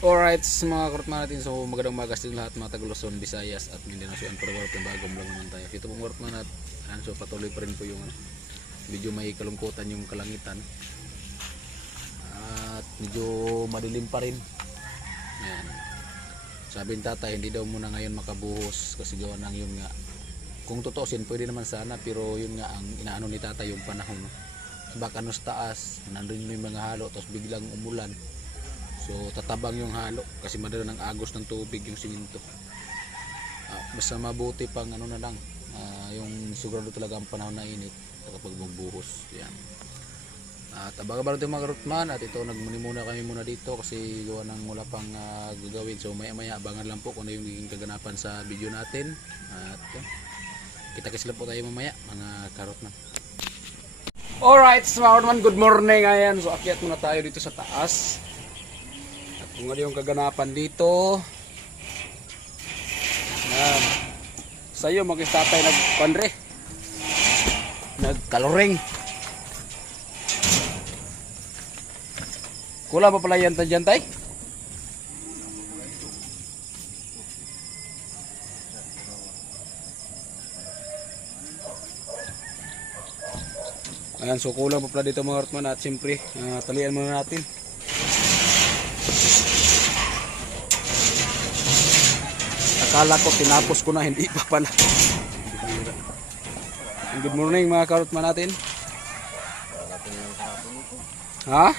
Alright, mga karotman natin. So magandang umaga sa lahat mga taga Luzon, Visayas at Mindanao. So para ng bagong vlog naman tayo. Ito pong karotman at so patuloy pa rin po yung medyo may kalungkutan yung kalangitan. At medyo madilim pa rin. Ayan. Sabi ng tatay, hindi daw muna ngayon makabuhos kasi gawa ng yun nga. Kung tutusin, pwede naman sana, pero yun nga ang inaano ni tatay yung panahon. No? Baka nos taas, nandun yung mga halo, tapos biglang umulan. So tatabang yung halo kasi madala ng agos ng tubig yung siminto. Basta mabuti pang ano na lang, yung sigurado talaga ang panahon na init kapag magbuhos. Yan. At abangan natin mga karotman at ito nagmuni-muna kami muna dito kasi gawa ng wala pang gagawin. So maya-maya abangan lang po kung ano yung magiging kaganapan sa video natin. At kita-kits lang po tayo mamaya mga karotman. Alright, mga karotman, good morning. Ayan, so akyat muna tayo dito sa taas. Kung ano yung kaganapan dito. Yan. Sa iyo magkistatay nagpandre. Nagkaloring. Kulang pa pala yan dyan tay? Ayan, so kulang pa pala dito mga karotman at siyempre talian muna natin. Akala ko tinapos ko na, hindi pa pala. Good morning mga karotman natin. Ha?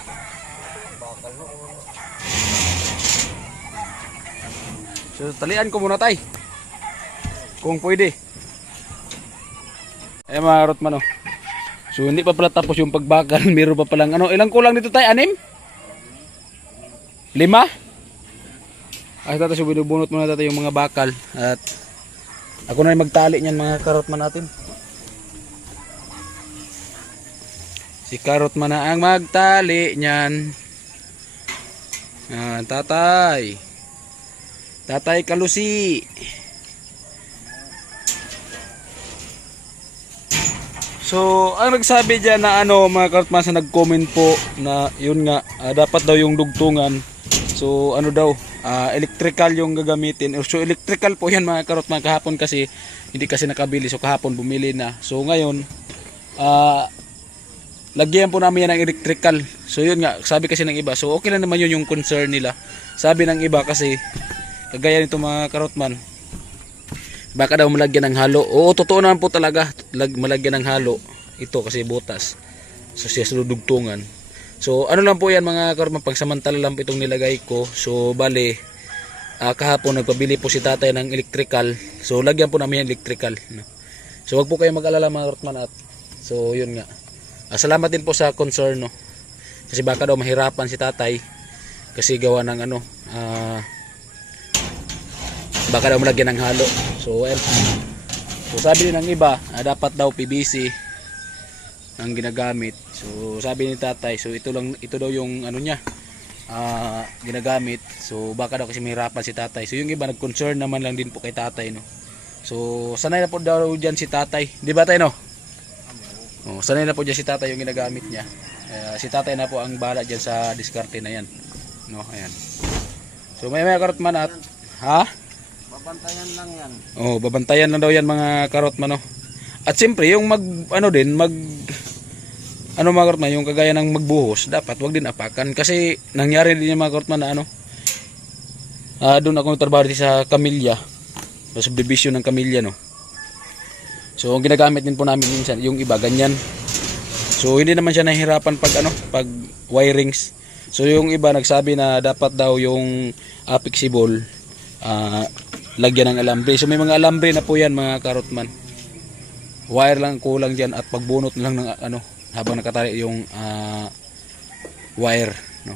So talian ko muna tay. Kung pwede. Mga karotman oh. So hindi pa pala tapos yung pagbakal. Meron pa palang ano. Ilang kulang dito tay? 6? 5? Ay tata, so binubunot muna tata yung mga bakal at ako na yung magtali niyan mga karotman natin. Si karotman na ang magtali niyan. Tatay. Tatay Kalusi. So ang nagsabi dyan na ano mga karotman sa nag-comment po na yun nga dapat daw yung dugtungan. So ano daw electrical yung gagamitin. So electrical po yan mga karotman. Kahapon kasi hindi kasi nakabili. So kahapon bumili na. So ngayon lagyan po namin yan ng electrical. So yun nga sabi kasi ng iba. So okay lang naman yun yung concern nila. Sabi ng iba kasi kagaya nito mga karotman, baka daw malagyan ng halo. Oo, totoo naman po talaga malagyan ng halo. Ito kasi butas. So siya dugtungan. So ano lang po yan mga karotman, pagsamantala lang po itong nilagay ko. So bali kahapon nagpabili po si tatay ng electrical. So lagyan po namin yung electrical. So wag po kayo mag-alala mga karotman at so yun nga. Salamat din po sa concern no. Kasi baka daw mahirapan si tatay kasi gawa ng ano baka daw malagyan ng halo. So sabi din ng iba dapat daw PVC ang ginagamit. So sabi ni tatay, so ito daw yung ano niya ginagamit. So baka daw kasi mahirapan si tatay. So yung iba nag-concern naman lang din po kay tatay no. So sanay na po daw diyan si tatay. Di ba tay no? Sanay na po diyan si tatay yung ginagamit niya. Si tatay na po ang bahala diyan sa diskarte na yan. No, ayan. So may karotman at Babantayan lang yan. Babantayan lang daw yan mga karotman no. At siyempre yung mga karotman, yung kagaya ng magbuhos, dapat wag din apakan kasi nangyari din yung mga karotman na ano. Doon ako nagtrabaho sa Camilla. Sa subdivision ng Camilla no. So ang ginagamit din po namin minsan yung iba ganyan. So hindi naman siya nahihirapan pag wirings. So yung iba nagsabi na dapat daw yung flexible lagyan ng alambre. So may mga alambre na po yan mga karotman. Wire lang kulang dyan at pagbunot lang ng ano habang nakatali yung wire no.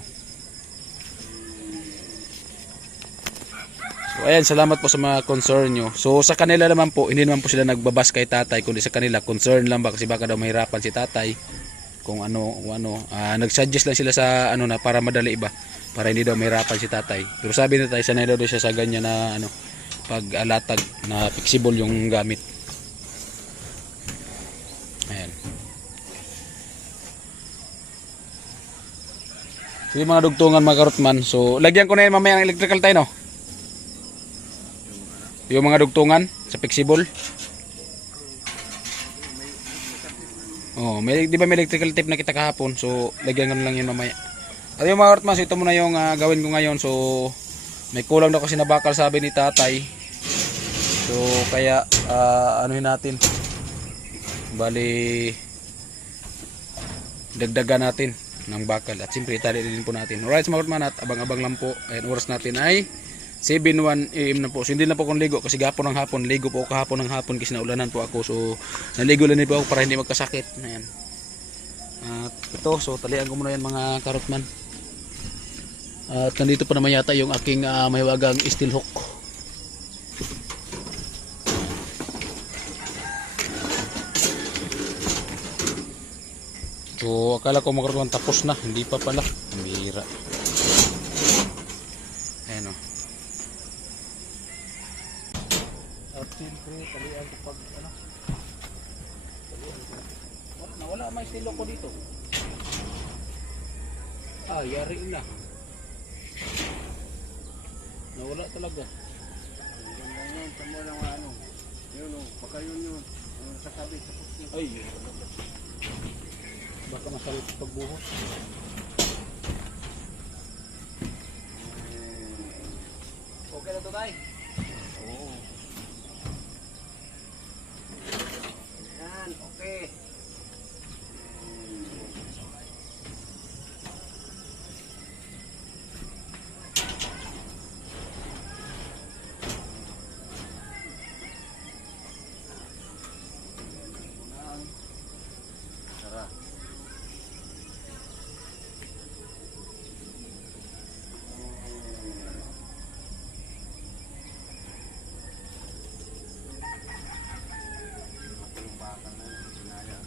So ayan, salamat po sa mga concern nyo. So sa kanila naman po, hindi naman po sila nagbabas kay tatay, kundi sa kanila concern lang ba kasi baka daw mahirapan si tatay kung ano nagsuggest lang sila sa ano na para madali iba para hindi daw mahirapan si tatay. Pero sabi ni tatay sanay daw siya sa ganyan na ano pag latag na flexible yung gamit. Ayan. So yung mga dugtungan mga karotman. So lagyan ko na yan mamaya ng electrical tayo no. Yung mga dugtungan sa flexible. Oh, may di ba may electrical tape na kita kahapon. So lagyan ko na lang yun mamaya. At yung mga karotman, so ito muna yung gawin ko ngayon. So may kulang na kasi na bakal sabi ni tatay. So kaya anuhin natin. Bali dagdagan natin ng bakal at siyempre itali din po natin. Alright mga karotman, at abang-abang lang po. Ayan, oras natin ay 7:01 AM na po. So hindi na po akong ligo kasi gapon ng hapon. Ligo po ako kahapon ng hapon kasi naulanan po ako. So naligo lang din po ako para hindi magkasakit. Ayan. At ito, so talian ko muna yan mga karotman. At nandito pa naman yata yung aking mahiwagang steel hook. So akala ko mga karotman tapos na. Hindi pa pala. Ang bihira. Ayan o. At siyempre talian ko pag ano. Talian ko. What? Nawala may steel hook ko dito. Yari na. Nawala talaga. Ganyan, tamo lang ano. Yun o, baka yun. Yung sa kabit, tapos yun. Ay, baka masarap pagbuhos. Okay na to tayo? Oo. Yan, okay. Tara. Yung bakal na yun, sinaya.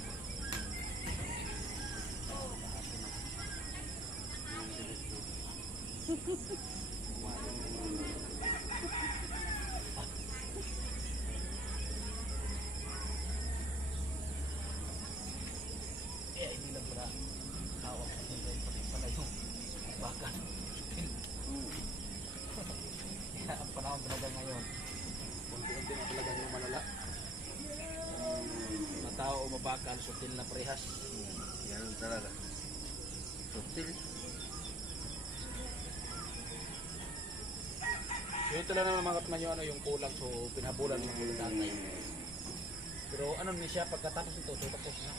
Hindi lang pala hawak sa hindi pala yung bakal. Ang panahon talaga ngayon. Kunti-kunti na talaga yung malala. Matao o mabakal, sutil na parehas. Yan talaga. Sutil. So ito lang naman mga katman yung, yung kulang. So pinabulan yung kulang natin. Pero ano ni siya pagkatapos ito, so tapos na.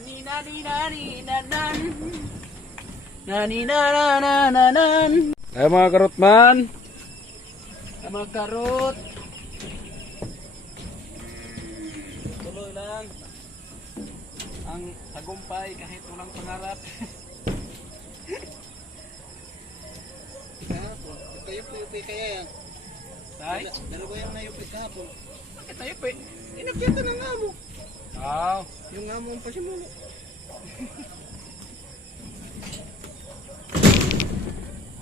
Nani nani nani nanan. Nani nanananan. Ay mga karotman. Ay mga karot. ang tagumpay kahit walang pangarap. Kahapon. Kayupi kaya yan. Tay? Dalawa yung nayupi kahapon. Bakit tayo pa? Inakyatan ng amo. Oh. Yung amo ang pasimulo.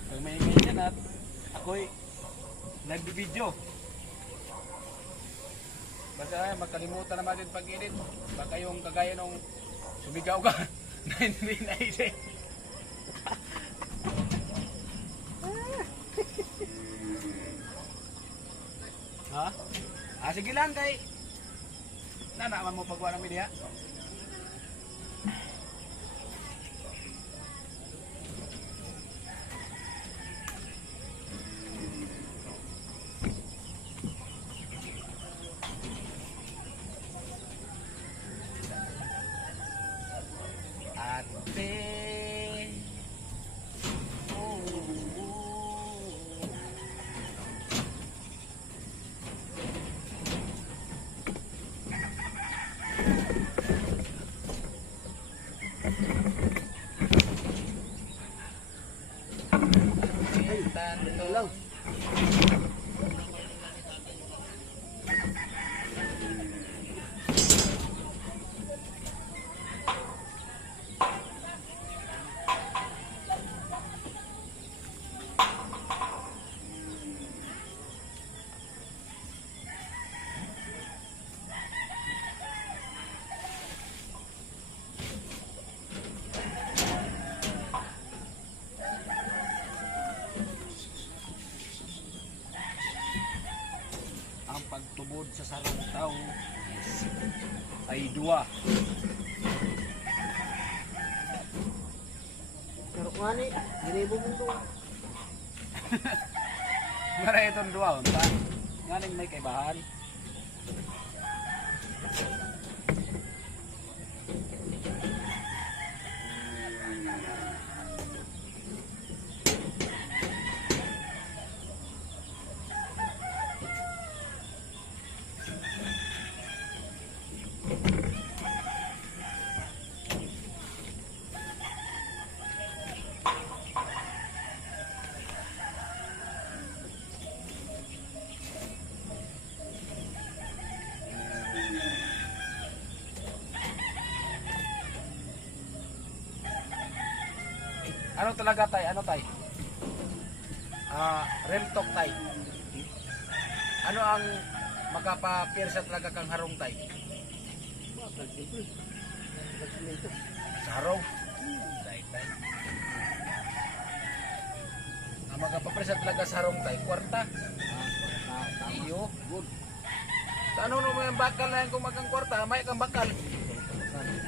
Pag may ganyan at ako'y nagbibideo. Basta magkalimutan naman din pag-edit. Baka yung kagaya nung sumigaw ka na hindi na-edit. Ha? Sige lang kay nanaman mo pagwa ng media. Ate. Oh. Ito lang. Ang pagtubod sa sarong tao ay dua. Pero kani, ginibo mo ito. Mara itong dua unta. Nganing may kaibahan. Ano talaga tay? Ano tay? Real talk tay. Ano ang makapapirsa talaga kang harong tay? Bakal, siyempre. Bakal. Sa harong? Tay tay. Ang makapapirsa talaga sa harong tay, kwarta. Iyo. Good. Sa ano mo yung bakal na yan kung magang kwarta, may kang bakal.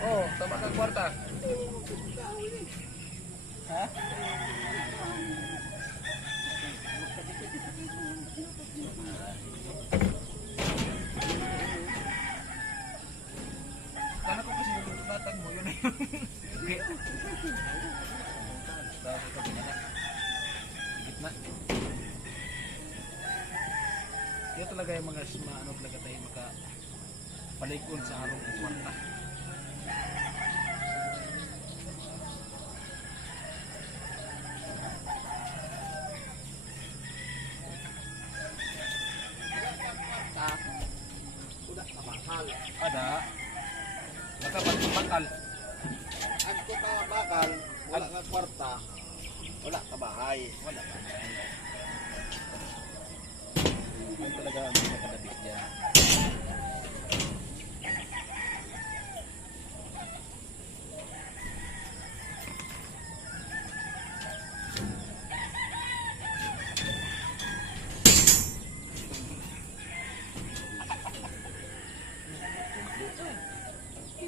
Oh, tama kang kwarta. Ha? Kala ko kasi natutulatan mo, yun na yun. Okay. Tapos ito, higit na. Kaya talaga yung mga ano talaga tayo makapalikon sa harong kwarta. Udah kabakal. Ada. Bakal. Agko ka bakal, wala ka kwarta, wala ka bahay. Wala pa. Ano talaga ang nakadabit dyan?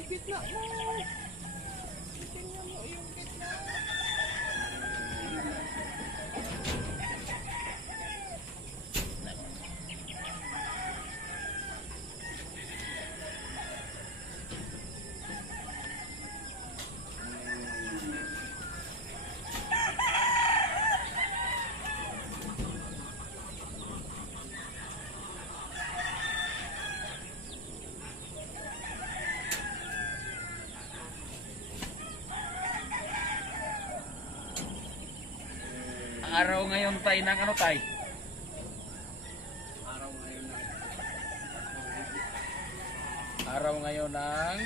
Gitna mo. Tingnan mo yung gitna. Araw ngayon tay ng ano tay? Araw ngayon na. Araw ngayon ng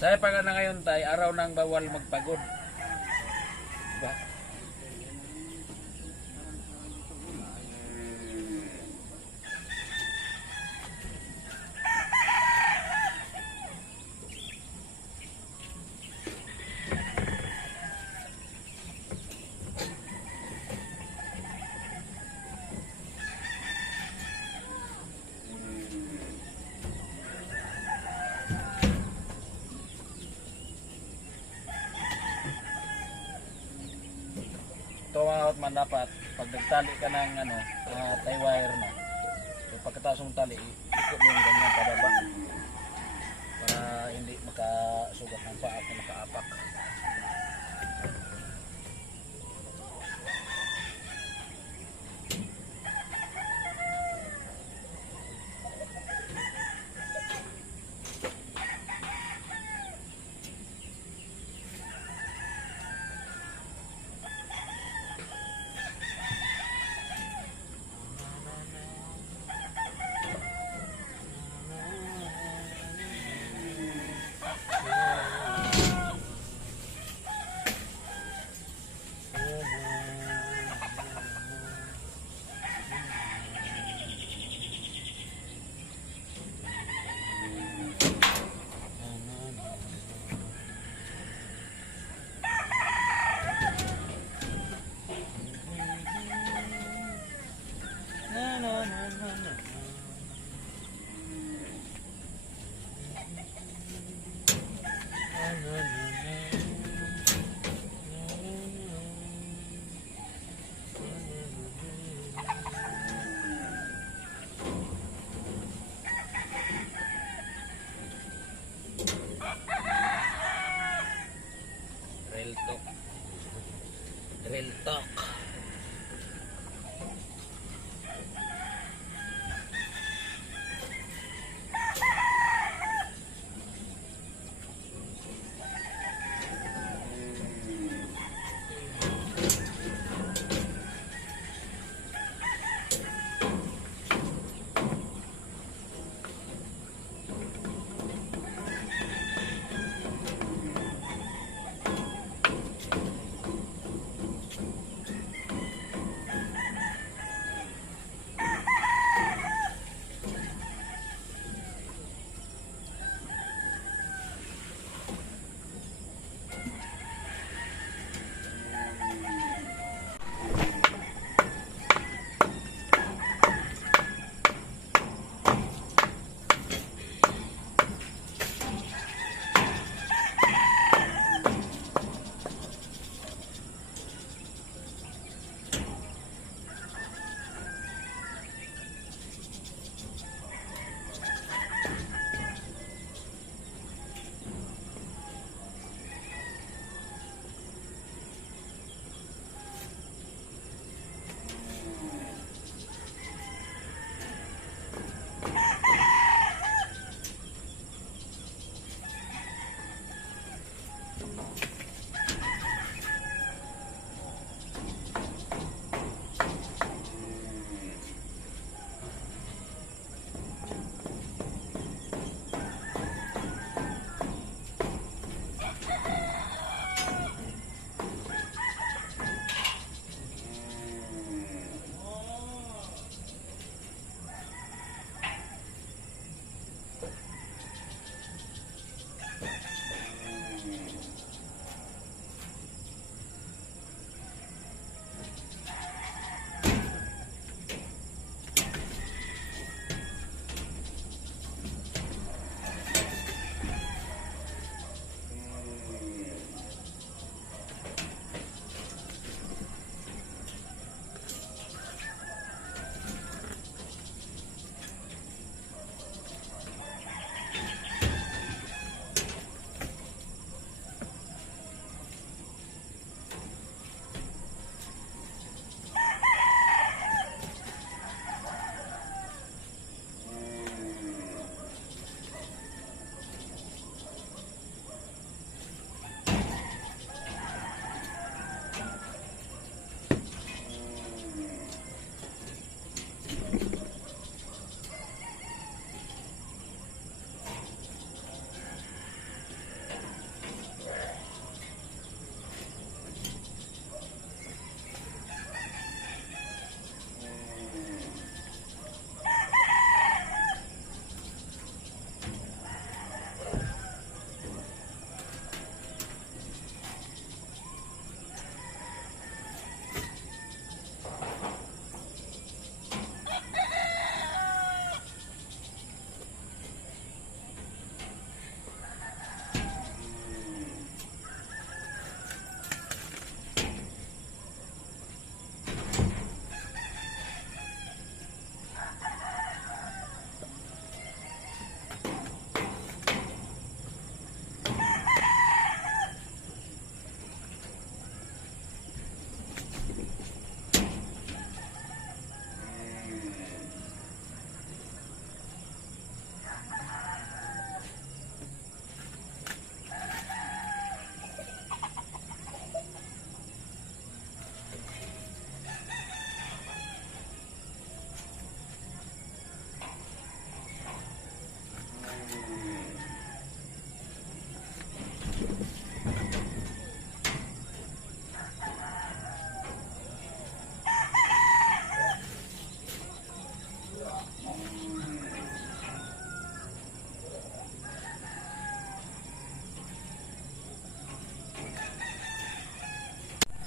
Saya pa na ngayon tay, araw ng bawal magpagod. Diba? Ito mga hotman, dapat pag nagtali ka ng ano, tie wire na, so pagkataas ng tali, ikot mo yung ganyan pababa para hindi makasugat ng paa kung nakaapak. Real talk. Real talk.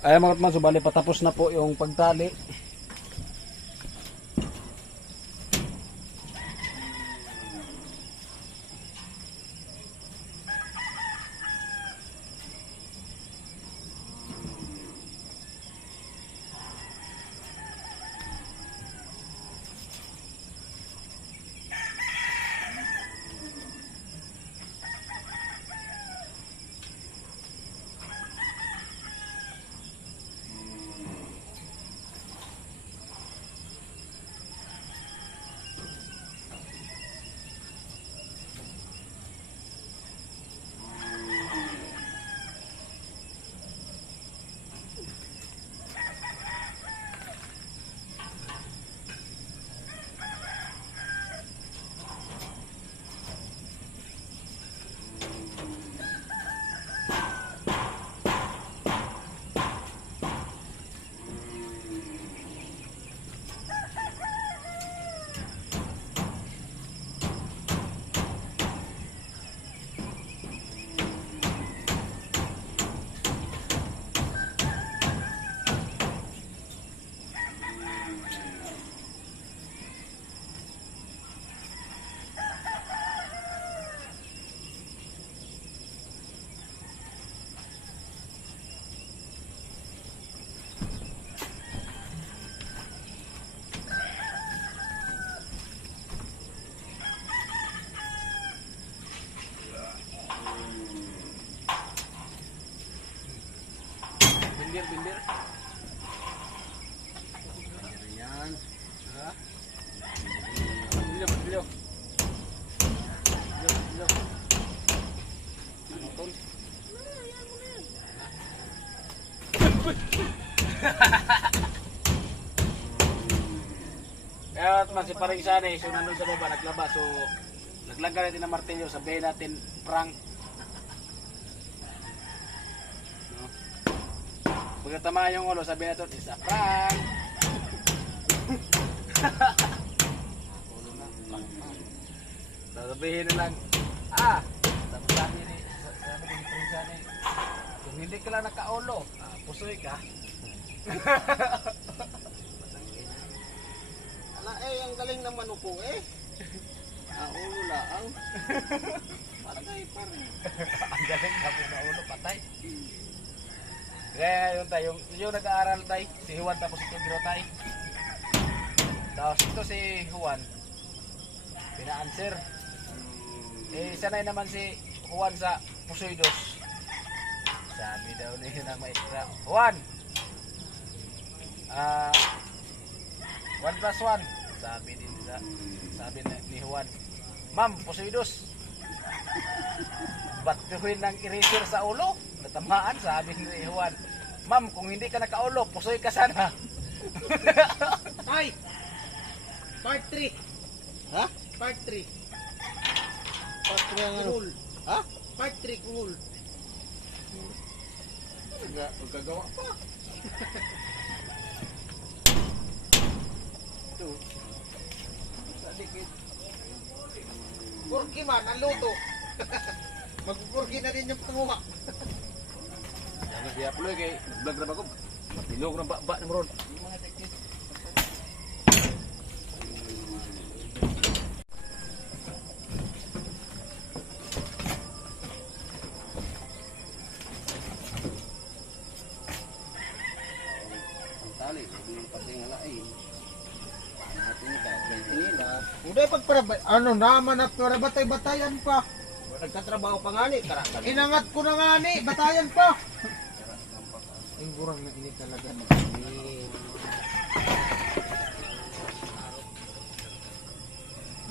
Ay mga katman, subali patapos na po yung pagtali. Binder. Yan. Ha? Bilo. Ano tol? Kaya man si paring sana so nandun sa baba naglaba so naglagay natin ng martilyo sabihin natin prank. Pagka tama yung ulo, sabi na ito, isa prank. Ulo na, prank na. Sasabihin na lang, sabi ni prinsa ni, kung hindi ka lang nakaulo, pusoy ka. Ala ang galing naman upo ulo laang. Patay pa rin. Ang galing na na ulo, patay. Kaya yun tayo, yung nag-aaral tayo, si Juan tapos si Pedro tayo. Tapos ito si Juan, pina-answer. Sanay naman si Juan sa Pusoy Dos. Sabi daw niya ng maestra, Juan! 1 plus 1. Sabi ni Juan, Ma'am, Pusoy Dos. Batuhin ng eraser sa ulo. Natamaan, sabi ni Juan. Ma'am, kung hindi ka nakaulo, pusoy ka sana. Ay! Part 3. Ha? Part 3. Part 3 ang ano? Ha? Part 3 cool. Magkagawa pa. Ito. Sa dikit. Kurki man, ang luto. Magkukurki na rin yung panguha. Ano siya puloy kay vlog na ba ko? Matilog ng baba ng ron. Mga teknik. Ang tali, yung pating alain. Natin ka, nila. Uday pagpara, naman at para batay-batayan pa. Nagtatrabaho pa nga ni, karakan. Inangat ko na nga ni, batayan pa. Ang gurang na ini talaga.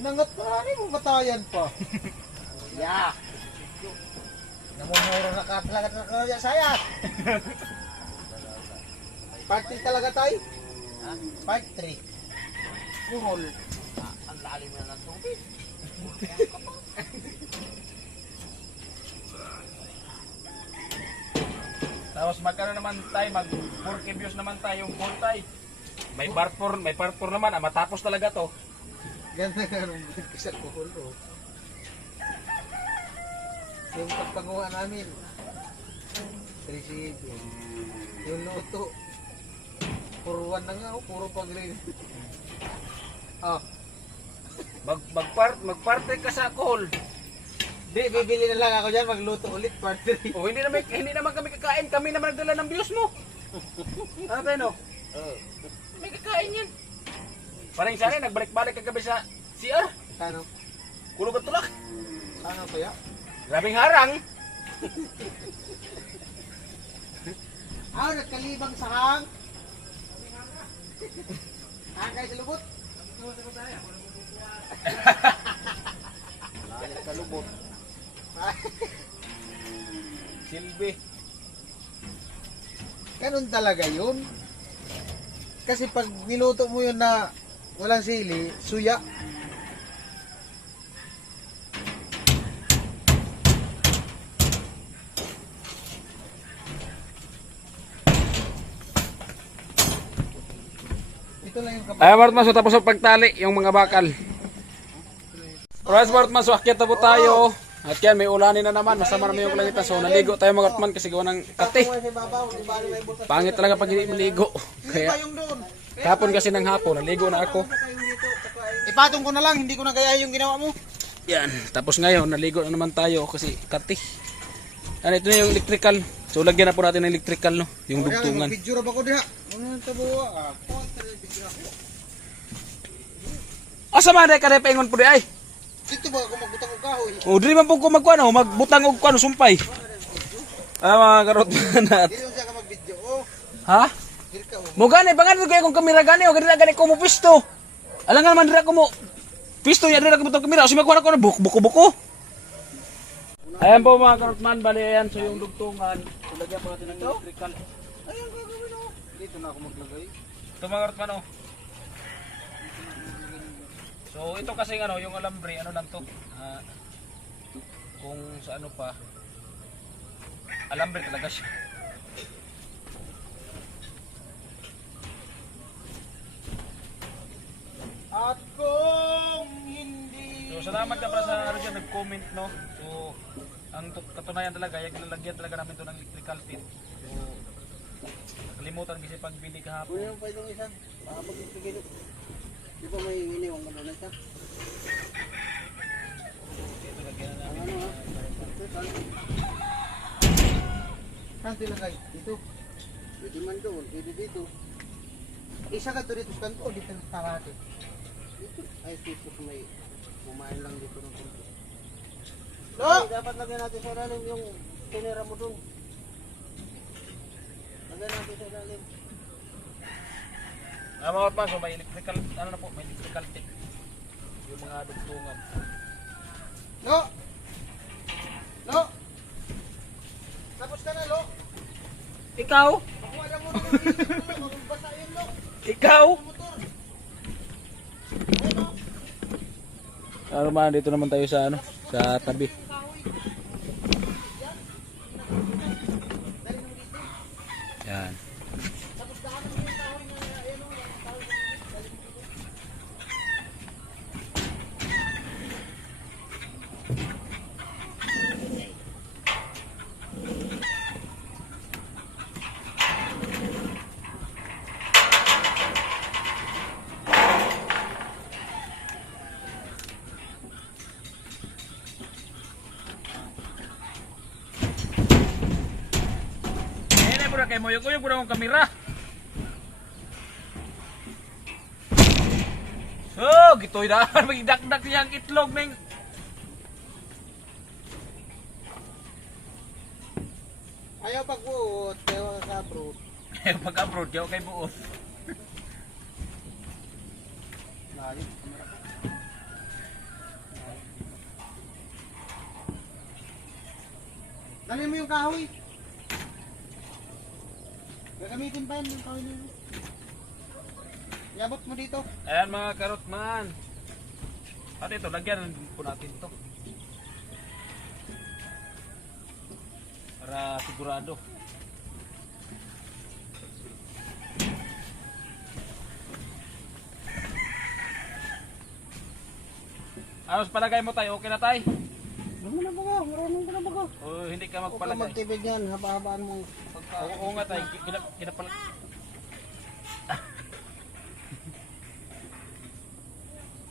Inangat ko na nga ni, batayan pa. Yeah. Namumuro na ka talaga na sayat. Part 3 talaga tayo? Part 3. Buhol. Ang lalim na ng tubig. Tapos magkano naman tayo, mag 4K views naman tayo yung full tayo. May part 4 naman, matapos talaga to. Ganda ka nung isa buhol o. Yung pagpanguha namin. 3-7. Yung luto. Puro 1 na nga, oh. Puro pag-rin. Ah. Magparte ka sa call. Di, bibili na lang ako dyan, magluto ulit, part 3. O hindi naman kami kakain, kami naman nagdala ng views mo. Ano tayo no? May kakain yan. Parang sa akin, nagbalik-balik kagabi sa CR. Kano? Kulog at tulak. Kano kaya? Grabing harang. Nagkalibang sa hang. Kayo sa lubot. Lalit sa lubot. Silbi. Ganun talaga yun. Kasi pag niluto mo yun na walang sili, suya. Ito lang yung Ay, Mart Maso, tapos ang pagtali, yung mga bakal. Alright, Mart Maso, akyat na po tayo. At yan, may ulanin na naman, masama naman yung kulangitan. So, naligo tayo mga Ratman kasi gawa ng kate. Pangit talaga pag hindi maligo. Kaya, kapon kasi ng hapon, naligo na ako. Ipatong ko na lang, hindi ko na gaya yung ginawa mo. Yan, tapos ngayon, naligo na naman tayo kasi kate. Yan, ito na yung electrical. So, lagyan na po natin ng electrical, no? Yung dugtungan. Video ra ba ko diha? Ano nang tabuwa? Asa man, ka na paingon po di ay? Dito ba ako magbutang og kahoy? O, dili man po ko magkuano, magbutang og kuano, sumpay. Mga karotman at. Dito siya ka mag-video. Oh, Ha? dito ka. Mo gani, bangan ko kung kamera gani, o gani ko mo pisto. Alangan man dira ko mo pisto ya dira ko mo kamera, si magkuha ko na buko-buko. Ayan po mga karotman, bali ayan so yung dugtungan. So lagyan po natin ng electrical. Ayun gagawin ako. Dito na ako maglagay. Ito mga karotman oh. So ito kasi ano, yung alambre, ano lang to. Kung sa ano pa. Alambre talaga siya. At kung hindi... So salamat ka pala sa ano dyan, nag-comment no. So ang katunayan talaga, lalagyan talaga namin to ng electrical pin. So nakalimutan kasi pagbili kahapon. Kunin mo pa itong isa. Baka pag-ipigil. Di ba may iniwang ano na isa? Ito lagyan na Ang namin. ano ha? Saan tilagay? Dito. Pwede man doon. Pwede dito. Isa ka dito sa kanto. Dito na tarate. Dito. Ay, dito may kumain lang dito ng kanto. Ay, dapat lagyan natin sa ilalim yung tinira mo doon. Lagyan natin sa ilalim. Mga kapatid, so may electrical, ano na po, may electrical tape. Yung mga dugtungan. Lo! Lo! Tapos ka na, Lo! Ikaw? Makuha na muna ng isip mo, Lo. Magbasa yun, Lo. Ikaw? Sa motor. Ayun, Lo. Ano man, dito naman tayo sa ano, sa tabi. Yan. Kay mo yung akong kamera. So, gitoy na magidakdak niya ang itlog ning. Ayaw pagbuot, ayaw sa abroad. Pag-abroad kayo kay buot. Lalit, kamera ko. Dali mo yung kahoy. Gagamitin pa yun yung kahoy na yun. Iabot mo dito. Ayan mga karotman. At ito, lagyan po natin to. Para sigurado. Ano palagay mo tayo? Okay na tayo? Marunong na baga, marunong ka na baga. O hindi ka Huwag ka magpalagay. magtibig yan, haba-habaan mo pagka... Oo nga tayo, kinapal...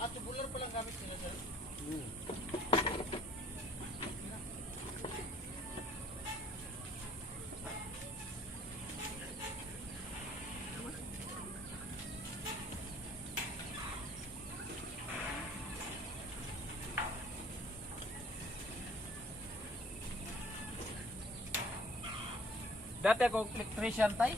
At tubular pa lang gamit nila sir. Dati ako electrician tay.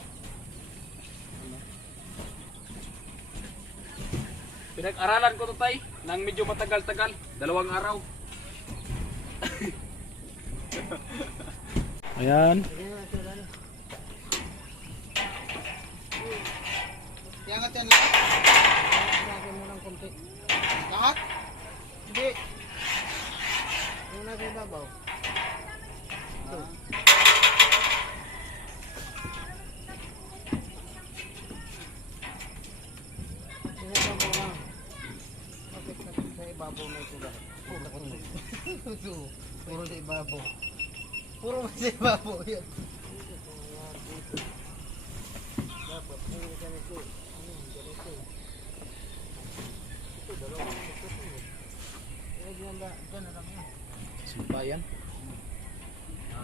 Pinag-aralan ko to tay, nang medyo matagal-tagal, 2 araw. Ayan. Iangat yan lahat. Iangat mo ng konti. Lahat? Hindi. Yung nasa ibabaw. Ito. Sinasabaw lang. Bakit na sa ibabaw na ito lahat? Puro sa ibabaw. Puro sa ibabaw yan. Dapat may ganito. Ano, ganito. Ito, dalawang magkasunod. Eh, diyan na lang yan. Sumpayan.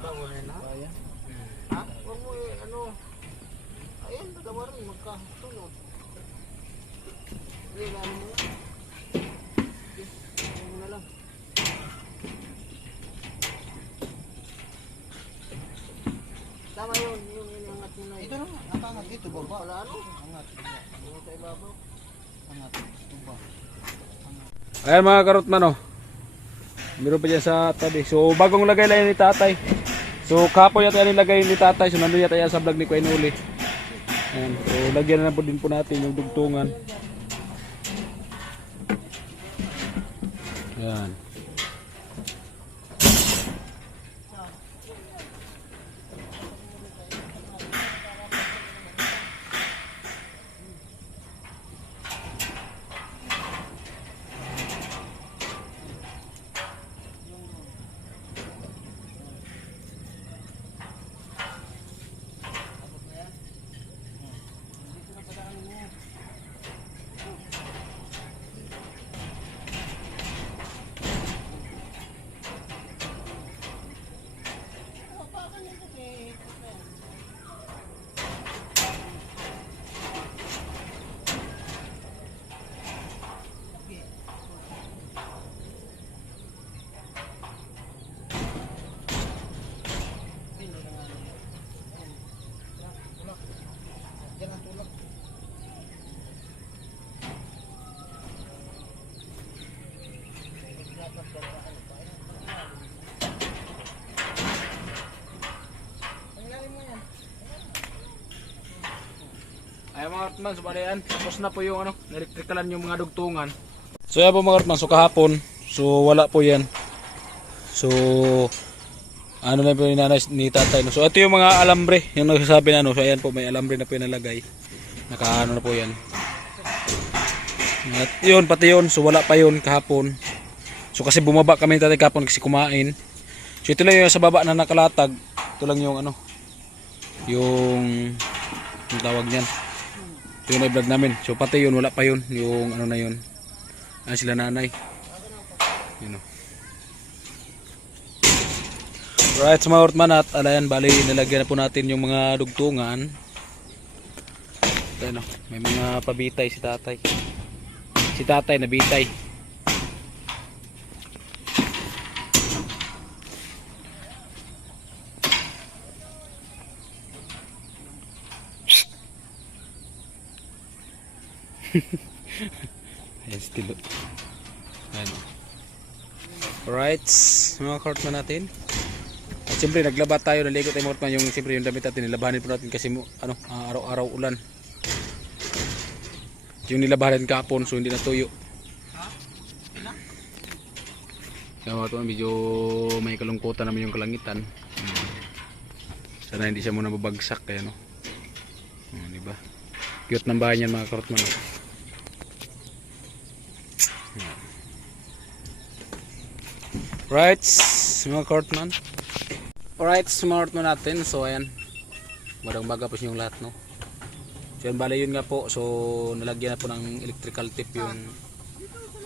Bago na na? Sumpayan. Ha? Huwag mo ano. Ayan, dalawa rin magkasunod. Sige, ano mo lang. Sige, ano mo na lang. Tama yun, yung inangat mo na yun. Ito na, nakangat dito, baba. Wala ano? Angat. Angat sa ibabaw. Angat. Tuba. Ayan mga karotman oh. Meron pa dyan sa tabi. So bagong lagay lang yan ni tatay. So kapon yata yan nilagay ni tatay. So nandun yata yan sa vlog ni Kuya Nuli. Ayan. So lagyan na po din po natin yung dugtungan. Ayan. Ay mga karotman, so bali yan. Tapos na po yung ano, elektrikalan yung mga dugtungan. So yan po mga karotman, so kahapon, so wala po yan. So ano na po yung nanay ni tatay. No? So ito yung mga alambre, yung nagsasabi na ano. So ayan po, may alambre na po yung nalagay. Nakaano na po yan. At yun, pati yun, so wala pa yun kahapon. So kasi bumaba kami ni tatay kahapon kasi kumain. So ito lang yung sa baba na nakalatag. Ito lang yung ano, yung tawag niyan. Ito yung i-vlog namin. So pati yun, wala pa yun. Yung ano na yun. Ano sila nanay. Yun o. Alright, sa mga ortman at alayan, bali nilagyan na po natin yung mga dugtungan. Ito, may mga pabitay si tatay. Si tatay nabitay. Ayan, still. Ayan. Alright, mga kartman natin. At siyempre naglaba tayo, naligo tayo mga kartman. Yung siyempre yung damit natin, nilabahanin po natin kasi ano, araw-araw ulan. Yung nilabahanin kahapon, so hindi natuyo. Kaya mga kartman, medyo may kalungkutan naman yung kalangitan. Sana hindi siya muna babagsak kaya no. Diba? Cute ng bahay niyan mga kartman. Right. mga Cartman. Alright, smart mo natin. So ayan, madang baga po yung lahat, no. So yan, bala yun nga po. So nalagyan na po ng electrical tape yung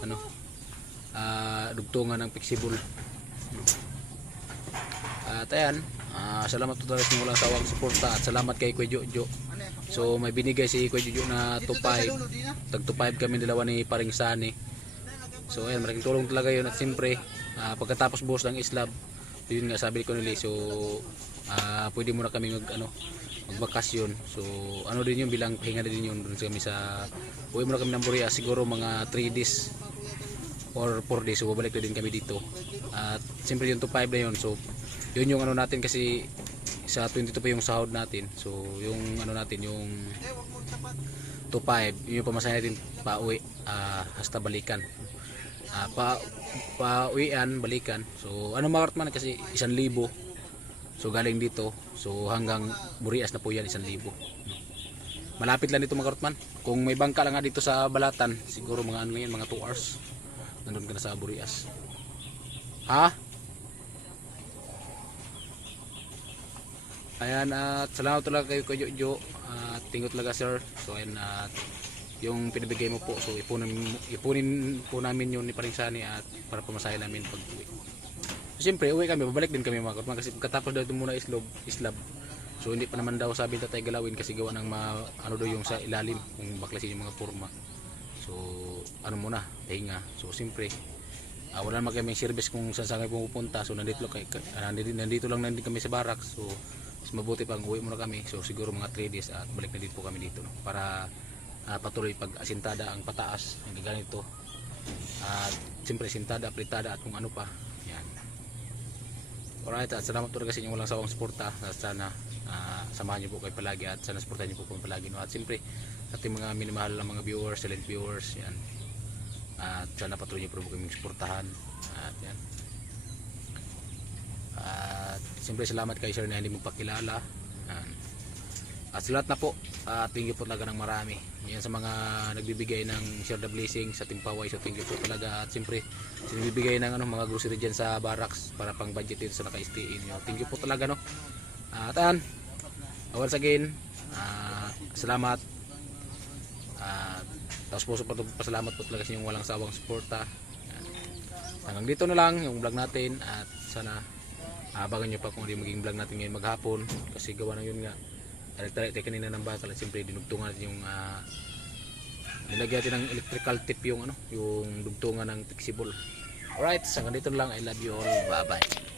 ano, dugtungan ng flexible. At ayan, salamat po talaga sa walang sawang suporta at salamat kay Kuya Jojo. So may binigay si Kuya Jojo na 2.5. Tag 2.5 kami dalawa ni Paring Sani. So ayan, malaking tulong talaga yun. At siyempre pagkatapos buhos ng islab, yun nga sabi ko nila, so pwede muna kami magbakasyon. So ano din yun, bilang pahinga din yun. Doon kami sa uwi muna kami ng Boreas, siguro mga 3 days or 4 days. So babalik na din kami dito. At siyempre yung 2.5 na yun, so yun yung ano natin, kasi sa 22 pa yung sahod natin. So yung ano natin, yung 2.5, yun yung pamasahe natin pa uwi hasta balikan. Pa-uwian, balikan. So ano mga Cartman, kasi 1,000. So galing dito, so hanggang Boreas na po yan 1,000. Malapit lang dito mga Cartman. Kung may bangka lang nga dito sa Balatan, siguro mga ano yan, mga 2 hours nandun ka na sa Boreas. Ayan, at salamat talaga kayo kay Jojo. Tingot talaga sir. So ayan, yung pinibigay mo po, so ipunin po namin yun ni Paring Sani at para pamasahe namin pag uwi. So siyempre uwi kami, babalik din kami mga Cartman, kasi pagkatapos daw muna islab. So hindi pa naman daw sabi tatay galawin, kasi gawa ng ano daw yung sa ilalim, kung baklasin yung mga forma. So ano muna, pahinga. So siyempre wala naman kami service kung saan kami pupunta. So nandito lang kami sa barracks. So mas mabuti pang uwi muna kami. So siguro mga 3 days at balik na dito po kami dito, no? Para patuloy pag asintada ang pataas, ang ganito. At siyempre sintada, apritada at kung ano pa. Yan. Alright, at salamat po kasi yung walang sawang suporta. Sana samahan niyo po kayo palagi at sana suportahan niyo po kami palagi, no? At siyempre ating mga minamahal ng mga viewers, silent viewers, yan. At sana patuloy niyo po kami suportahan. At yan. At siyempre salamat kay sir na hindi magpakilala. Yan. At sa lahat na po, thank you po talaga ng marami. Yan sa mga nagbibigay ng share the blessing sa Timpaway. So thank you po talaga. At siyempre, sinibigay ng mga grocery dyan sa barracks para pang budget dito sa naka-stay in. Thank you po talaga, no? At ayan, once again, salamat. Tapos po pasalamat po talaga sa inyong walang sawang suporta. Hanggang dito na lang yung vlog natin. At sana abangan nyo pa kung hindi maging vlog natin ngayon maghapon, kasi gawa na yun nga, tayo kanina ng bakal at siyempre dinugtungan natin yung nilagyan natin ng electrical tape yung dugtungan ng flexible. Alright, hanggang dito na lang. I love you all. Bye bye.